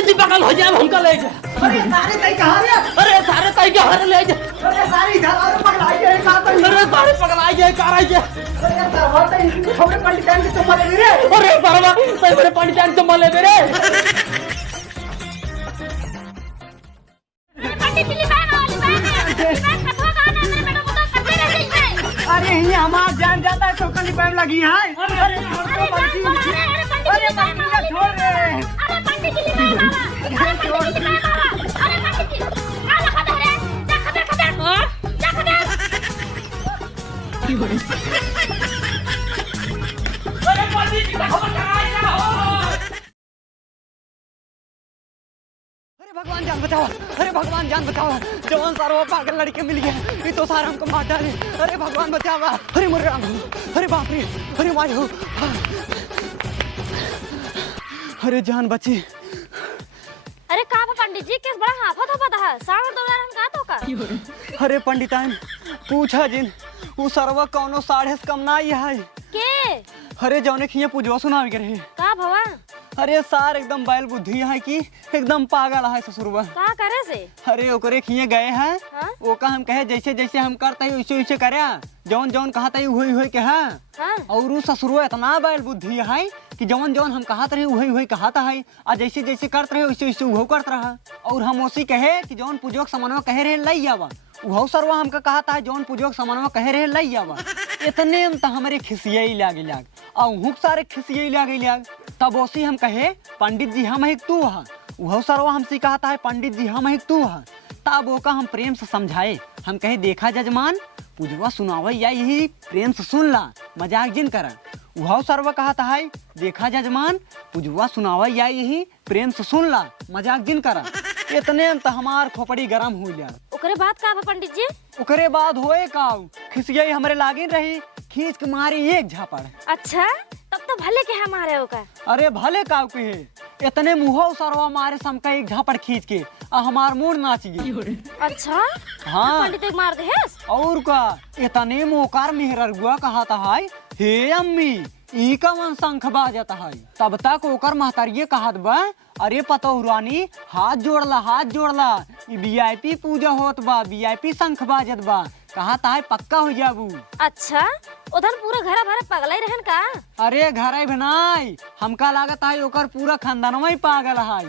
पंडित जी बगल हो जाए हमका ले जा। अरे सारे तई कहां रे? अरे सारे तई के हर ले जा। अरे सारे इधर और पकड़ाई गए का तो। अरे सारे पकड़ाई गए कार आई जा। अरे सरवा तई छोरे पंडित जान के तुम मले रे। अरे परवा तई मेरे पंडित जान के मले रे। पंडित जी अरे ये हमार जान जाता है तो कहीं पैम लगी है। अरे छोड़ रे। अरे पंडित जी अरे पंडित जी अरे पंडित जी का लखा दे रे जा खबर जा खबर की हो रही? अरे पंडित जी का खबर कराई ना हो। अरे भगवान जान बचाओ। अरे भगवान जान बचाओ। जवान सारा पागल लड़के मिल गए। ये तो सारा हमको मार डाले। अरे भगवान बचावा। अरे मर रहा हूँ। अरे बाप रे। अरे माय हो। अरे जान बची। अरे का पंडित जी किस बड़ा हाफत हो पता है सावर दौड़ा हम का तो का। अरे पंडितान पूछा जिन वो सरवा कौनो साढ़े से कम नाई है के। अरे जौने खिया पूजवा सुनावे के रहे का भवा। अरे सार एकदम बैल बुद्धि है कि एकदम पागल है ससुरवा। का करे से। अरे ओकरे खिए गए हैं। हाँ? ओका हम कहे जैसे जैसे हम करते हैं वैसे वैसे करे जौन जौन कहता है वही वही के है। हाँ? और वो ससुरवा इतना बैल बुद्धि है कि जौन जौन हम कहते रहे वही वही कहता है और जैसे जैसे करते रहे वैसे वैसे वो करता रहा। और हम उसी कहे कि जौन पूजो के सामानवा कहे रहे लई आवा वो सरवा हमका कहता है जौन पूजो के सामानवा कहे रहे लई आवा। इतने में तो हमारे खिसियाई लागे लाग और हुक सारे खिसियाई लागे लाग। तब उसी हम कहे पंडित जी हम एक तू है वो सरवा हमसे कहता है पंडित जी हम एक तू है। तब ओका हम प्रेम से समझाए हम कहे देखा जजमान पूजवा सुनावा या यही प्रेम से सुन ला मजाक जिन करा। वह सर्व कहता है देखा जजमान पूजवा सुनावा या यही प्रेम से सुन ला मजाक जिन करा। इतने में तो हमार खोपड़ी गरम हो गया। ओकरे बाद का पंडित जी। ओकरे बाद होए का खिसियाई हमरे लागिन रही खींच के मारी एक झापड़। अच्छा तब तो भले के हमारे ओका। अरे भले काव के है इतने मुँह सरवा मारे समका एक झापड़ खींच के और हमार मुड़ नाच गई। अच्छा हाँ पंडित एक मार दे और का इतने मोकार मेहररुआ कहता है हे अम्मी ई कवन शंख बाजता है। तब तक ओकर महतरिये कहत बा अरे पतौरानी हाथ जोड़ला ई वीआईपी पूजा होत बा वीआईपी शंख बाजत बा कहता है पक्का हो जाबू। अच्छा उधर पूरा घर भर पगला ही रहन का। अरे घर बनाई हमका लागत है ओकर पूरा खानदानवा ही पागल है।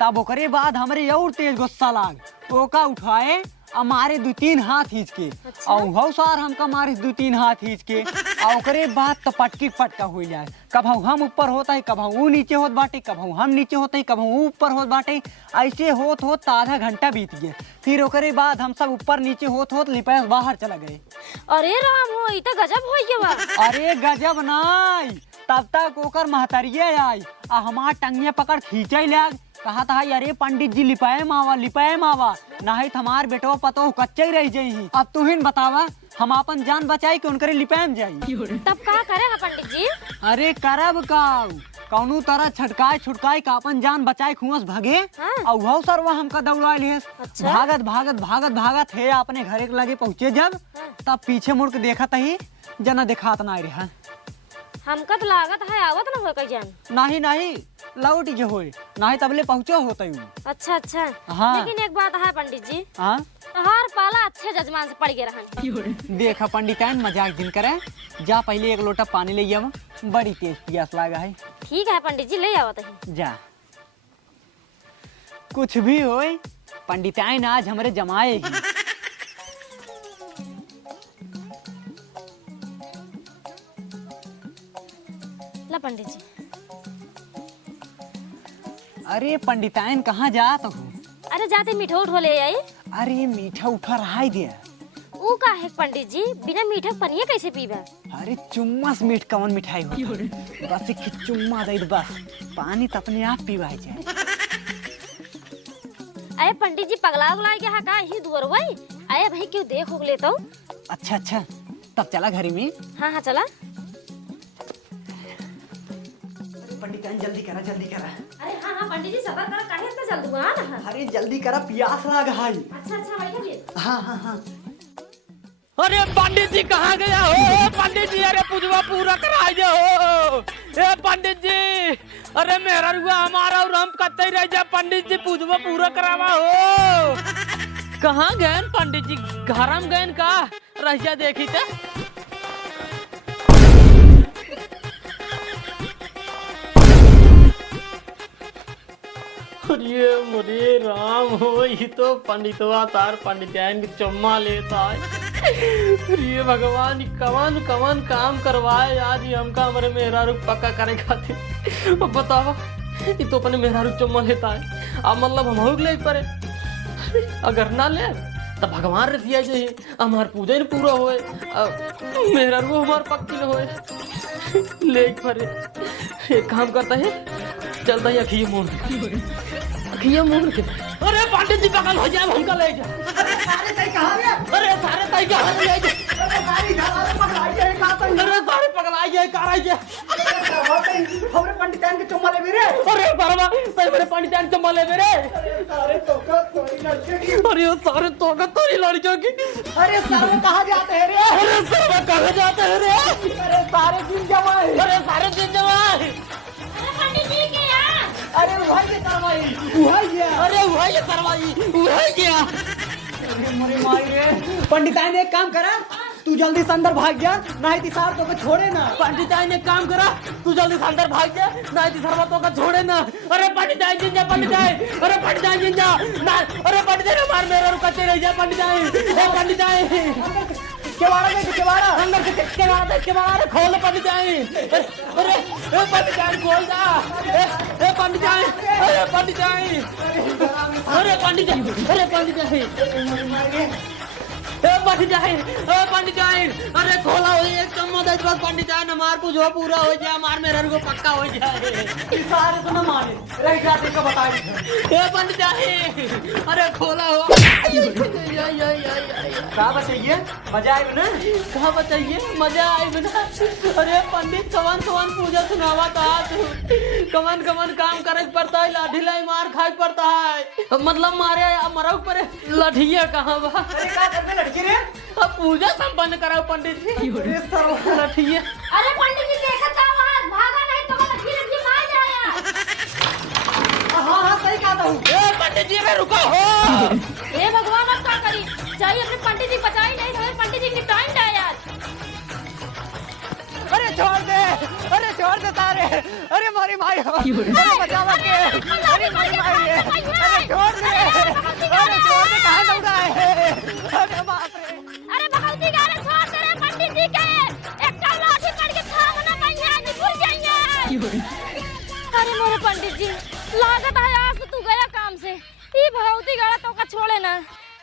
तब ओकरे बाद हमरे और तेज गुस्सा लाग ओका उठाए हमारे 2-3 हाथ खींच के। अच्छा? और हौ सार हमका मारे 2-3 हाथ खींच के और ओकरे बाद तो पटकी पटका हो जाए कब हम ऊपर होता है कब वो नीचे होत बाटे कब हम नीचे होते कब वो ऊपर होत बाटे ऐसे होत आधा घंटा बीत गया। फिर ओकरे बाद हम सब ऊपर नीचे होत लिपास बाहर चला गए। अरे राम हो ई तो गजब हो गया। अरे गजब नाई तब तक ओकर महतरिये आई आ हमार टंगिया पकड़ खींचे लाग कहता है अरे पंडित जी लिपाए मावा नहीं हमार बेटो पतो कच्चे रह जाई। अब तू ही बतावा हम अपन जान बचाई कि उनकरे लिपाए जाई। तब का करे है पंडित जी। अरे करब का कौनो तरह छटकाए छुटकाए का अपन जान बचाए खुआस भागे। हाँ? और वो सरवा हमका दौड़ा लिए। अच्छा? भागत है अपने घरे के लगे पहुँचे जब तब पीछे मुड़ के देखा ही जना दिखात ना रहा। हमका तो लागत है आवत ना हो कई जान। नहीं लौट के होए नहीं तबले पहुँचो होता हूँ। अच्छा हाँ। लेकिन एक बात है पंडित जी हाँ हर पाला अच्छे जजमान से पड़ गए रहन। देखा पंडितान मजाक दिन करे जा पहले एक लोटा पानी ले आवा बड़ी तेज प्यास लगा है। ठीक है पंडित जी ले आवत है। जा कुछ भी होए पंडितान आज हमरे जमाएगी। ला पंडित जी। अरे पंडितान कहाँ जात हो। अरे जाते मीठा उठो ले आई। अरे मीठा उठा रहा दिया। ऊ का है पंडित जी बिना मीठा पनिया कैसे पीबा। अरे चुम्मा से मीठ कवन मिठाई हो बस एक चुम्मा दे बस पानी तो अपने आप पीवा जाए। अरे पंडित जी पगला उगला गया का ही दुवर वही अरे भाई क्यों देख हो लेता हूँ। अच्छा तब चला घर में। हाँ चला। पंडितान जल्दी करा। अरे हाँ पंडित जी सबर करो काहे इतना जल्दी हुआ ना। अरे जल्दी करा प्यास लगा है। अच्छा बैठिए। हाँ अरे पंडित जी कहाँ गया हो पंडित जी। अरे पूजवा पूरा कराए हो ए पंडित जी, अरे मेरा रुआ हमारा और हम कत्ते रह जा पंडित जी, पूजवा पूरा करावा हो। कहाँ गए पंडित जी? घर में गए का रहिया देखी थे। अरे मुरे राम हो, ये तो पंडितवा तार पंडिताइन की चम्मा लेता है। अरे भगवान, कवन कवन काम करवाए आज ही हमका, हमारे मेहरा रुक पक्का करे खातिर। अब बतावा, ये तो अपने मेहरा रुक चम्मा लेता है। अब मतलब हम हो ले परे, अगर ना ले तो भगवान रे दिया जाए, हमार पूजा ही पूरा होए, मेहरा रुक हमार पक्की होए ले परे। एक काम करता है, चलता है अखिए मोड़ के। अरे पंडित जी पकड़ हो जाए, हमका ले जा। अरे सारे तई कहां रे? अरे सारे तई कहां ले जा? अरे सारी धारा पकड़ाई जाए का तो। अरे सारे पकड़ाई जाए, कराई जाए। हमरे पंडितान के चुम्मा ले मेरे। अरे बाबा, सही मेरे पंडितान चम्मा ले मेरे। सारे तोका तोरी लड़के की। अरे सारे तोका तोरी लड़कियों की। अरे सारे कहां जाते हैं रे? अरे सारे कहां जाते हैं रे? अरे सारे दिन जमाए। अरे सारे दिन जमाए। अरे पंडित जी के यहाँ। अरे वही के करवाई, वही गया। अरे वही करवाई, वही गया। मरे माई रे, पंडिताई ने एक काम करा, तू जल्दी से अंदर भाग जा, नहीं तो साहब तो छोड़े ना। पंडिताई ने काम करा, तू जल्दी से अंदर भाग जा, नहीं तो सर्वतों का छोड़े ना। अरे पंडिताई जिंजा, पंडिताई, अरे पंडिताई जिंजा ना, अरे पंडिताई मार मेरा रुकते रह जा पंडिताई। ओ पंडिताई, केवाड़ा में केवाड़ा अंदर से केवाड़ा रे खोल पंडिताई। अरे ए पंडिताई खोल जा, ए पंडिताई, अरे पंडिताई, अरे पंडिताई, अरे पंडिताई, ए पंडिताई, अरे खोला हो एक चम्मच दे बस पंडिताई, हमार पूजो पूरा हो जाए, हमार मेरा को पक्का हो जाए। सारे तो न मारे रह जाते को बता दी। ए पंडिताई, अरे खोला हो। का बताइए, मजा आए ना? कहाँ बताइए, मजा आए बिना। अरे पंडित कवन कवन पूजा सुनावा था, कवन कवन काम करे पड़ता है, लाठी लाई मार खाए पड़ता है, मतलब मारे मरऊ पर लाठिया कहाँ बा। अरे का करने लड़के रे? अब पूजा संपन्न कराओ पंडित जी। अरे सर्व लाठिया। अरे पंडित जी देखा था वहाँ, भागा नहीं तो लकीर मार जाएगा। हाँ हाँ सही कहा हूँ। ए पंडित जी, अरे रुको हो। हे भगवान, अब क्या करी? चाहिए अपने पंडित जी बचाई नहीं तो पंडित जी की टाइम डाय यार। अरे छोड़ दे, अरे छोड़ दे सारे, अरे मारी माई हो, अरे बचावा के, अरे मारी माई है, अरे छोड़ दे, कहाँ दौड़ा है? अरे बाप रे। अरे भगवती का अरे छोड़ दे रे पंडित जी के, एक का लाठी पड़ के थाम ना भैया जी भूल जाइए। अरे मोरे पंडित जी, लागत है आज तो तू गया काम से, ये भगवती गाड़ा तो का छोड़े ना।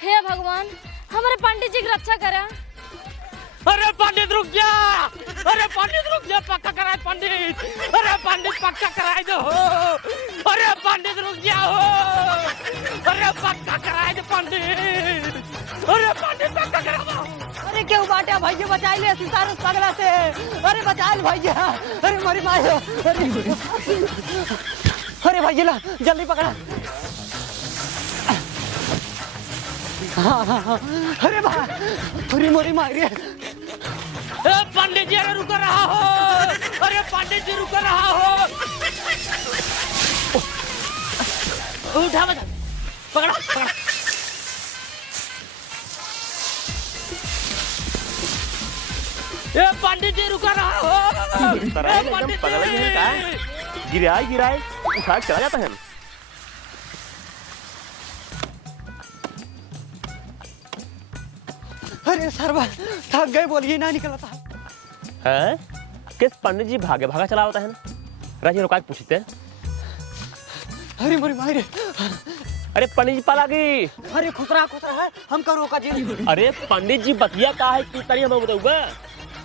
हे भगवान, हमारे पंडित जी की रक्षा करा। अरे पंडित रुक जा, अरे पंडित रुक जा, पक्का कराए पंडित, अरे पंडित पक्का कराए दो, अरे पंडित रुक जाओ, अरे पक्का कराए दो पंडित, अरे पंडित पक्का कराओ। अरे क्यों बाटे भैया, बचा ले सितारे पगला से, अरे बचा ले भैया, अरे मारी माई हो, अरे भैया ला जल्दी पकड़ा। हाँ हाँ हाँ, अरे बा, अरे मोरी मारी। पंडित जी अरे रुक रहा हो, अरे पंडित जी रुक रहा हो, उठा बता, पकड़ा पकड़ा। ए पंडित जी रुक रहा हो, पंडित जी गिराए उठा चला जाता है। अरे सरवा थक गए, बोलिए ना निकला था। हैं? किस पंडित जी भागा चला होता है ना? राजी रुका के पूछते हैं। अरे मोरी मारे, अरे पंडित जी पाला गई। अरे खुसरा है, हम का रोका जी। अरे पंडित जी बतिया का है कि तरी हम बताऊंगा।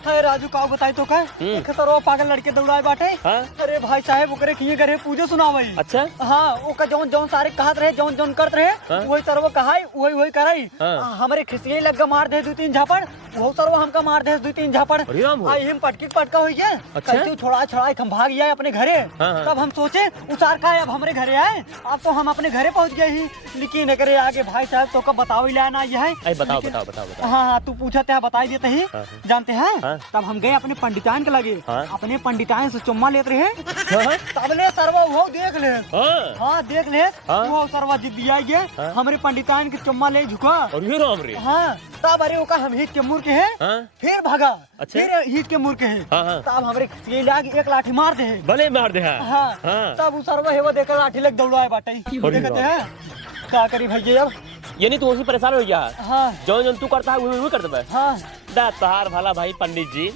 अरे राजू का बताई तो का खतरो पागल लड़के दौड़ाए बाटे। हाँ? अरे भाई साहब ओकरे किए करे पूजा सुनावई। अच्छा हाँ, ओका जौन सारे कहत रहे, जौन करत रहे, हाँ? वही तरह कहाई, वही कराई। हाँ? हमरे खिसिये लग मार दे 2-3 झापड़, वो सरवा हमका मार दे 2-3 झापड़। अरे राम हो। आई हम पटका हुई है। अच्छा? कैसे छोड़ा हम भाग गया अपने घरे। हाँ। तब हम सोचे उतार का अब हमारे घरे आए। अब तो हम अपने घरे पहुंच गए ही, लेकिन एकरे आगे भाई साहब तो कब बताओ ही लाना ये है। बताओ लेकिन- बताओ बताओ बताओ। हाँ तू पूछा था बता देते ही। हाँ। जानते हैं हाँ। तब हम गए अपने पंडितान के लगे। हाँ। अपने पंडितान से चुम्मा लेते रहे। हाँ तब ले सरवा वो देख ले। हाँ। हाँ देख ले। हाँ। वो सरवा जिद्दी आई गए। हाँ। हमारे पंडितान के चुम्मा ले झुका। और ये राम रे। हाँ तब अरे ओका हम हिट के मुड़ के है। हाँ। फिर भागा। अच्छा। फिर हिट के मुड़ के है। हाँ, हाँ। तब हमरे ये लाग एक लाठी मार दे है। भले मार दे। हाँ। हाँ हाँ। तब वो सरवा है वो देकर लाठी लग दौड़ाए बाटे। अरे देखते हैं क्या करी भैया अब। यानी तू उसी परेशान हो गया। हाँ जो जो तू करता है वही कर दे। हाँ दा तहार भला भाई पंडित जी,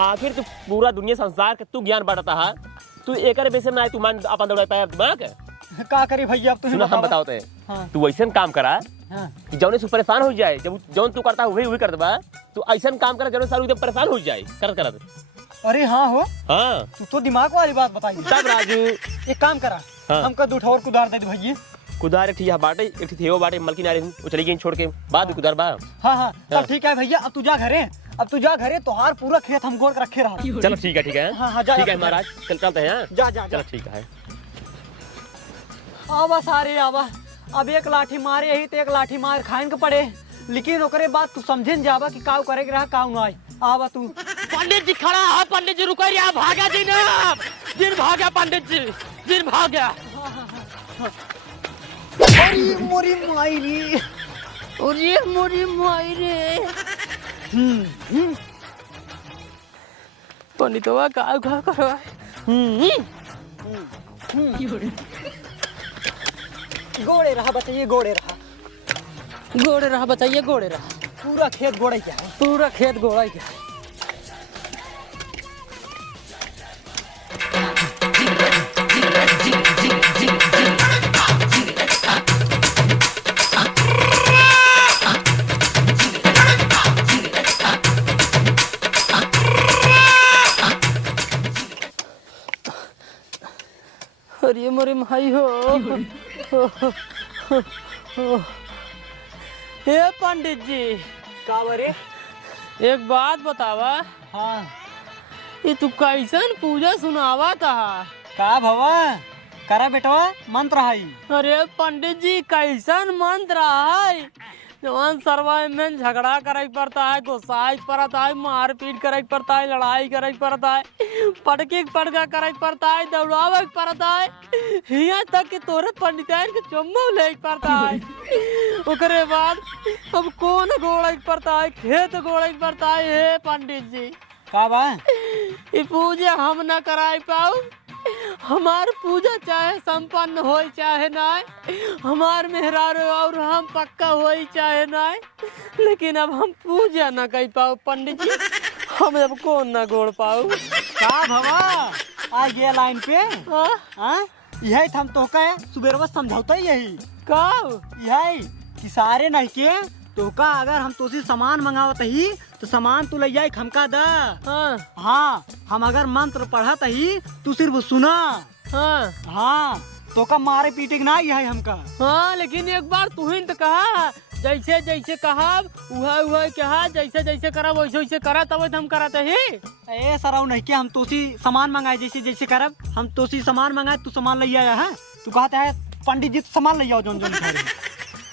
आखिर तू पूरा दुनिया संसार के तू ज्ञान बांटता है, तू एकर बेसे में आए तू मान अपन दौड़ा पाया दिमाग। क्या करी भैया अब सुनो हम बताओ ते। हाँ। तू ऐसा काम करा हाँ। कि जौने से परेशान हो जाए, जब जौन तू करता है वही कर देबा। तू ऐसा काम करा जौने सारू एकदम परेशान हो जाए करत। अरे हाँ हो हाँ तू तो दिमाग वाली बात बताइए। तब राजू एक काम करा। हाँ। हमका दूठा और कुदार दे भैया। कुदार ठीक है बाटे, एक थी वो बाटे मलकी नारी वो चली गई छोड़ के बाद कुदार बा। हाँ हाँ तब ठीक है भैया। अब तू जा घरे। अब तू जा घरे तोहार पूरा खेत हम गोल के रखे रहा। चलो ठीक है। हाँ, हाँ, जा, ठीक है जा। महाराज चलते हैं। जा जा चलो ठीक है। आवा सारे आवा। अब एक लाठी मारे यही तो एक लाठी मार खाइन के पड़े, लेकिन ओकरे बाद तू समझिन जावा कि काऊ करे के रहा काऊ ना। आवा तू। पंडित जी खड़ा है। पंडित जी रुको यार, भागा जी ना। जिन भागा पंडित जी, जिन भागा। अरे मोरी मायरी। अरे मोरी माई रे। पंडितवा का करवा। गोड़े रहा बताइए गोड़े रहा। गोड़े रहा बताइए। गोड़े रहा। पूरा खेत गोड़े क्या है। पूरा खेत गोड़ा क्या। अरे मोरे भाई हो। हे पंडित जी का बरे। एक बात बतावा। हाँ ये तू कैसन पूजा सुनावा था। का भवा करा बेटवा मंत्र है। अरे पंडित जी कैसन मंत्र है। जवान सरवा में झगड़ा करे पड़ता है, गुस्सा पड़ता है, मारपीट करे पड़ता है, लड़ाई करे पड़ता है, पटकी पटका करे पड़ता है, दौड़ावे पड़ता है, यहाँ तक कि तोरे पंडिताइन के चुम्मा ले पड़ता है। उसके बाद अब कौन गोड़े पड़ता है, खेत गोड़े पड़ता है। हे पंडित जी का बा ये पूजा हम न कराई पाऊ। हमार पूजा चाहे संपन्न हो चाहे ना, हमार मेहरारू और हम पक्का हो चाहे ना, लेकिन अब हम पूजा न कर पाऊ पंडित जी। हम अब कौन न गोड़ पाऊ। का भवा आ गया लाइन पे। हाँ? हाँ यही हम तो का सुबेरवा समझौता ही यही कब यही कि सारे नहीं के तो का अगर हम तुझे सामान मंगावत ही तो सामान तू ले जाए खमका दा। हाँ हाँ हम अगर मंत्र पढ़त ही तू सिर्फ सुना। हाँ हाँ तो का मारे पीटे ना है हमका। हाँ लेकिन एक बार तू ही तो कहा जैसे जैसे कहा वह कहा जैसे जैसे करा वैसे वैसे करा तब हम कराते ही। ए सराउ नहीं के हम तोसी सामान मंगाए जैसे जैसे करब हम तोसी सामान मंगाए तू सामान ले आया है। तू कहता है पंडित जी सामान ले आओ जोन जोन खा रहे।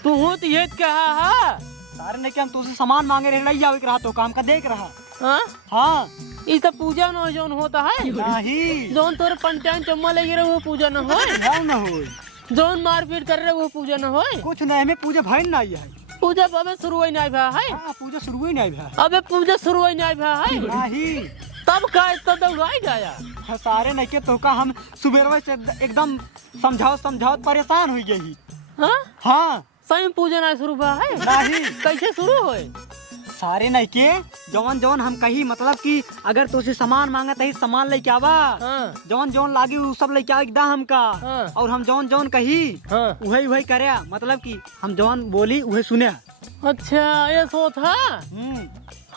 तू हो तो ये कहा हा? सारे ने के हम तुझसे सामान मांगे रहे ले आओ रहा तो काम का देख रहा। हाँ हाँ ये तो पूजा न जोन होता है। नहीं जोन तोरे पंडिताइन चम्मा लगे रहे वो पूजा न हो। ध्यान न हो जोन मारपीट कर रहे वो पूजा न हो। कुछ नहीं में पूजा भय नहीं है। पूजा अबे शुरू ही नहीं भा है। हाँ पूजा शुरू ही नहीं भा। अबे पूजा शुरू ही नहीं भा है। नहीं तब का इतना दौड़ाई गया। हाँ, सारे नहीं के तो का हम सुबेरवा से एकदम समझाओ परेशान हो गई। हाँ हाँ सही पूजा नहीं शुरू भा है। नहीं कैसे शुरू होए। सारे नहीं के जवन जवन हम कही मतलब कि अगर तुझसे सामान मांगत है सामान लेके आवा। हाँ जवन जवन लागी वो सब लेके आवा हमका। हाँ। और हम जवन जवन कही हाँ वही वही करे मतलब कि हम जवन बोली वही सुने। अच्छा ये सो था।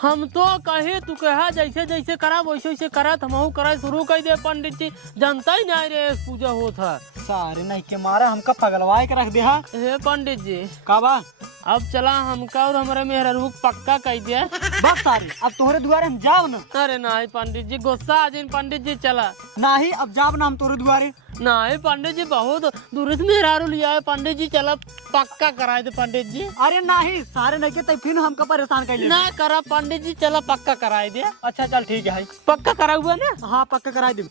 हम तो कहे तू कहा जैसे जैसे करा वैसे वैसे करा हम करा शुरू कर दे पंडित जी। जानता ही नहीं रे पूजा होता। सारे नहीं के मारा हमका पगलवाए के रख दे। हे पंडित जी का बा अब चला हमका और हमारे मेहरारू पक्का कह दिया। बस सारी अब तोहरे दुआरे हम जाब ना। अरे नहीं पंडित जी गुस्सा आ जाए पंडित जी चला। नाही अब जाब ना हम तोहरे दुआरे। नहीं पंडित जी बहुत दूर से मेहरारू लिया है पंडित जी चला पक्का कराए दे पंडित जी। अरे नाही सारे नहीं के फिर हमका परेशान कर ना करा पंडित जी चला पक्का कराए दे। अच्छा चल ठीक है। पक्का करा हुआ ना। हाँ पक्का करा दे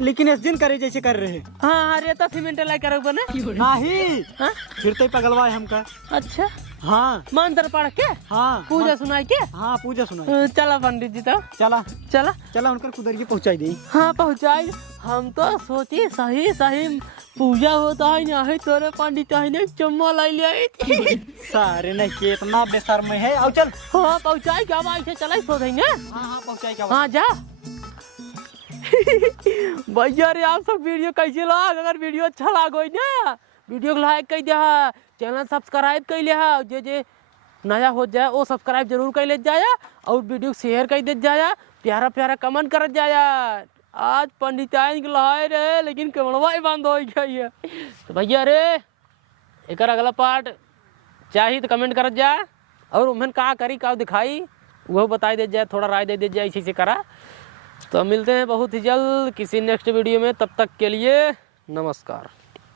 लेकिन इस दिन करे जैसे कर रहे। हाँ रेता सीमेंट लाई करा हुआ ना। नहीं हाँ? फिर तो पगलवाए हमका। अच्छा हाँ मंत्र पढ़ के हाँ पूजा सुनाई के। हाँ पूजा सुना। चला पंडित जी तो चला चला चला उनकर कुदरिये पहुँचाई दी। हाँ पहुँचाई। हम तो सोची सही सही पूजा होता है नहीं तोरे पंडित ने चम्मा लाई ले सारे नहीं के इतना बेशर्म है। आओ चल। हाँ पहुँचाई क्या बात है चला सो देंगे। हाँ पहुँचाई क्या। हाँ जा भैया रे आप सब वीडियो कैसे लग अगर वीडियो अच्छा लागो ना वीडियो को लाइक कर दिया चैनल सब्सक्राइब कर लिया जे जे नया हो जाए वो सब्सक्राइब जरूर कर ले जाया और वीडियो शेयर कर दे जाया प्यारा प्यारा कमेंट कर जाया। आज पंडिताइन के लहाए रहे लेकिन कमड़वा ही बंद हो गई है। तो भैया रे एक अगला पार्ट चाहिए तो कमेंट कर जा और उन्हें कहा करी का दिखाई वो बताई दे जाए थोड़ा राय दे जाए इसी से करा। तो मिलते हैं बहुत ही जल्द किसी नेक्स्ट वीडियो में तब तक के लिए नमस्कार।